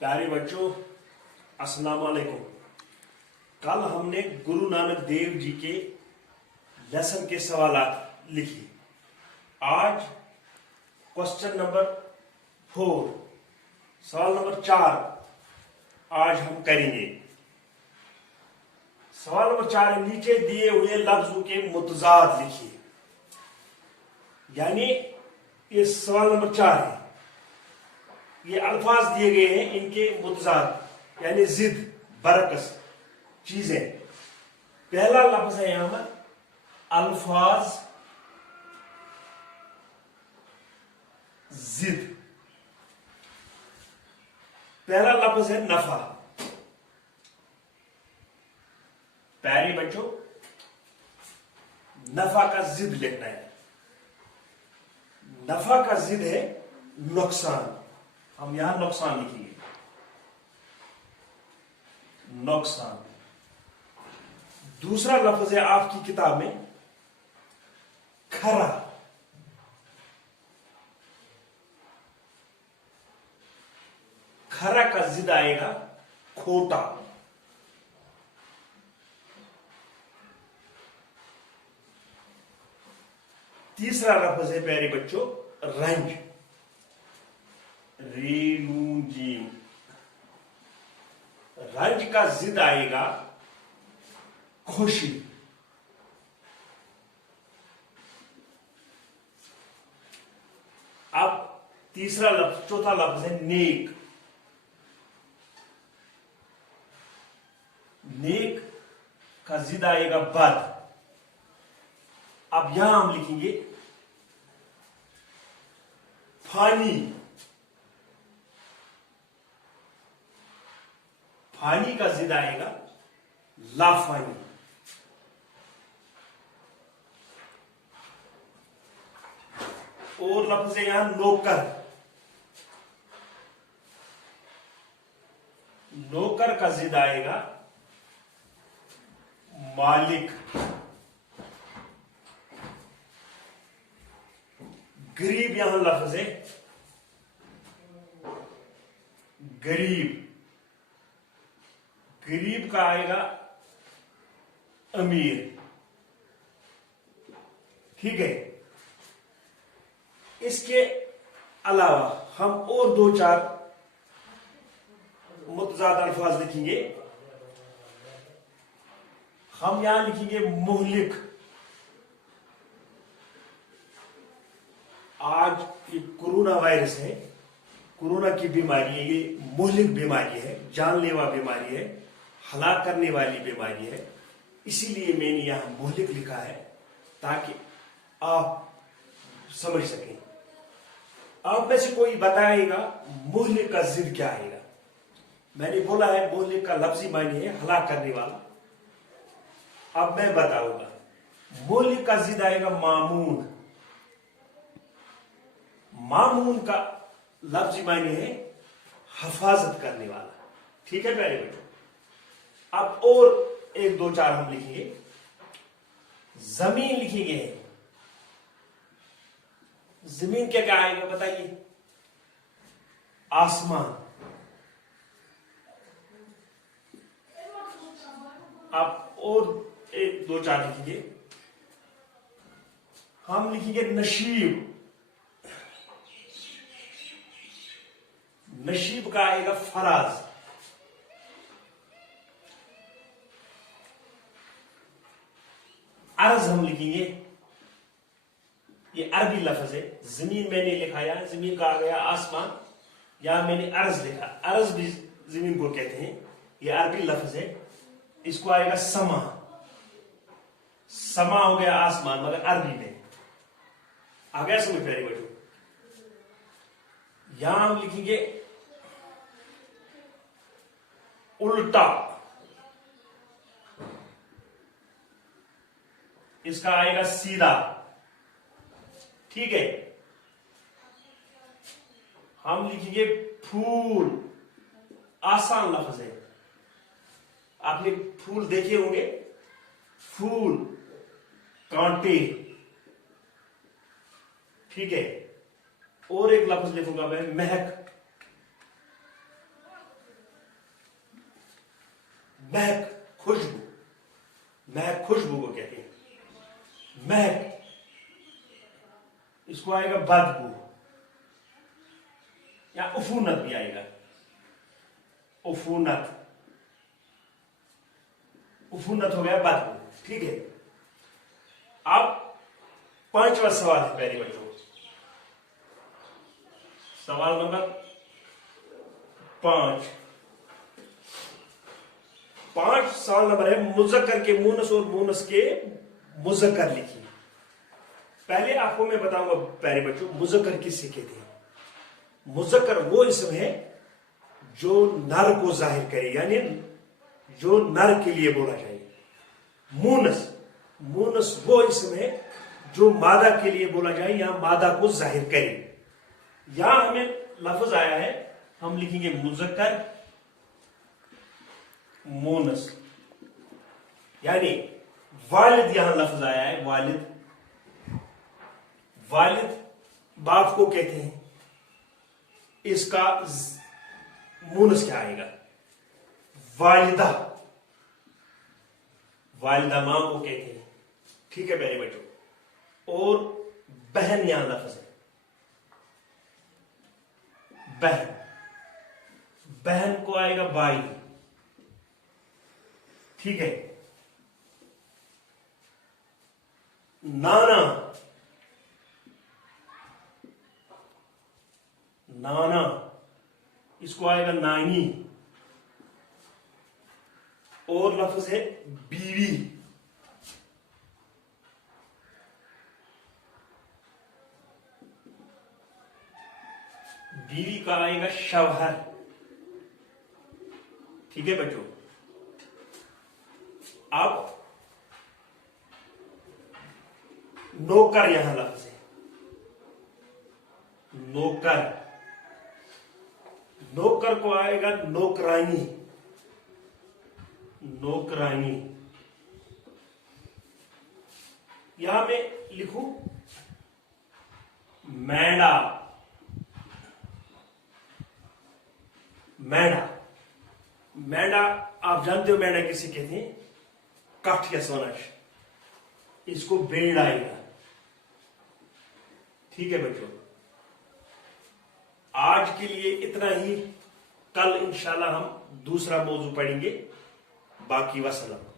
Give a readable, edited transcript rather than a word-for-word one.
प्यारे बच्चों, अस्सलाम वालेकुम। कल हमने गुरु नानक देव जी के लेसन के सवालात लिखे। आज क्वेश्चन नंबर 4, सवाल नंबर 4 आज हम करेंगे। सवाल नंबर 4 नीचे दिए हुए लफ्जों के मुतजाद लिखिए। यानी ये सवाल नंबर 4 है। ये अल्फाज दिए गए हैं, इनके मुतजाद यानी जिद बरकस चीजें। पहला लफ्ज है यहां पर अल्फाज जिद। पहला लफ्ज है नफा। प्यारे बच्चों, नफा का जिद लिखना है। नफा का जिद है नुकसान। हम यहां नुकसान लिखेंगे, नुकसान। दूसरा लफ्ज है आपकी किताब में खरा। खरा का जिद आएगा खोटा। तीसरा लफ्ज है प्यारे बच्चों रंज। रेनूजीम। रंज का जिद आएगा खुशी। अब तीसरा लफ्ज, चौथा लफ्ज है नेक। नेक का जिद आएगा बद। अब यहां हम लिखेंगे फानी। फानी का जिद आएगा लाफानी। और लफ्ज है यहां नौकर। नौकर का जिद आएगा मालिक। गरीब यहां लफ्ज है गरीब। गरीब का आएगा अमीर। ठीक है। इसके अलावा हम और 2-4 मुतजाद अल्फाज लिखेंगे। हम यहां लिखेंगे मुहलिक। आज ये कोरोना वायरस है, कोरोना की बीमारी है, ये मुहलिक बीमारी है, जानलेवा बीमारी है, हलाक करने वाली बीमारी है। इसीलिए मैंने यहां मुहलिक लिखा है ताकि आप समझ सकें। आप में से कोई बताएगा मुहलिक का जिद क्या आएगा। मैंने बोला है मुहलिक का लफ्जी मानी है हलाक करने वाला। अब मैं बताऊंगा मुहलिक का जिद आएगा मामून। मामून का लफ्जी मानी है हिफाजत करने वाला। ठीक है प्यारे बच्चों। अब और 1-2-4 हम लिखेंगे। जमीन लिखेंगे। जमीन क्या क्या आएगा बताइए। आसमान। आप और 1-2-4 लिखेंगे। हम लिखेंगे नशीब। नशीब का आएगा फराज। अर्ज हम लिखेंगे। ये अरबी लफ्ज है। जमीन मैंने लिखा है, जमीन का आ गया आसमान। यहां मैंने अर्ज लिखा। अर्ज भी जमीन को कहते हैं। ये अरबी लफ्ज है। इसको आएगा समा। समा हो गया आसमान मगर अरबी में आ गया। समझ प्यारे बच्चों। यहां हम लिखेंगे उल्टा। इसका आएगा सीधा। ठीक है। हम लिखेंगे फूल। आसान लफ्ज है। आपने फूल देखे होंगे। फूल कांटे। ठीक है। और एक लफ्ज लिखूंगा मैं महक। महक, खुशबू, महक खुशबू को कहते हैं। महक, इसको आएगा बदबू या उफूनत भी आएगा। उफूनत, उफूनत हो गया बदबू। ठीक है, अब 5वां सवाल है प्यारे बच्चों। सवाल नंबर 5। सवाल नंबर है मुज़क्कर के मुनस और मुनस के मुज़क्कर लिखिए। पहले आपको मैं बताऊंगा प्यारे बच्चों, मुज़क्कर किससे कहते हैं। मुज़क्कर वो इसम है जो नर को जाहिर करे, यानी जो नर के लिए बोला जाए। मुनस, मुनस वो इसम है जो मादा के लिए बोला जाए या मादा को जाहिर करे। यहां हमें लफ्ज आया है, हम लिखेंगे मुज़क्कर मुनस, यानी वालिद। यहां लफ्ज आया है वालिद। वालिद बाप को कहते हैं, इसका मुनस क्या आएगा? वालिदा। वालिदा मां को कहते हैं। ठीक है मेरे बच्चों। और बहन यहां लफ्ज है, बहन। बहन को आएगा बाई। ठीक है। नाना, नाना, इसको आएगा नानी। और लफ्ज है बीवी। बीवी का आएगा शवहर। ठीक है बच्चों। अब नौकर यहां लफ्ज है, नौकर। नौकर को आएगा नौकरानी। नौकरानी, यहां मैं लिखूं मैडा। मैडा, मैडा आप जानते हो मैडा किसे कहते हैं? काठ या सोनाश, इसको बेड़ आएगा। ठीक है बच्चों, आज के लिए इतना ही। कल इंशाल्लाह हम दूसरा मौजू पढ़ेंगे। बाकी वसलम।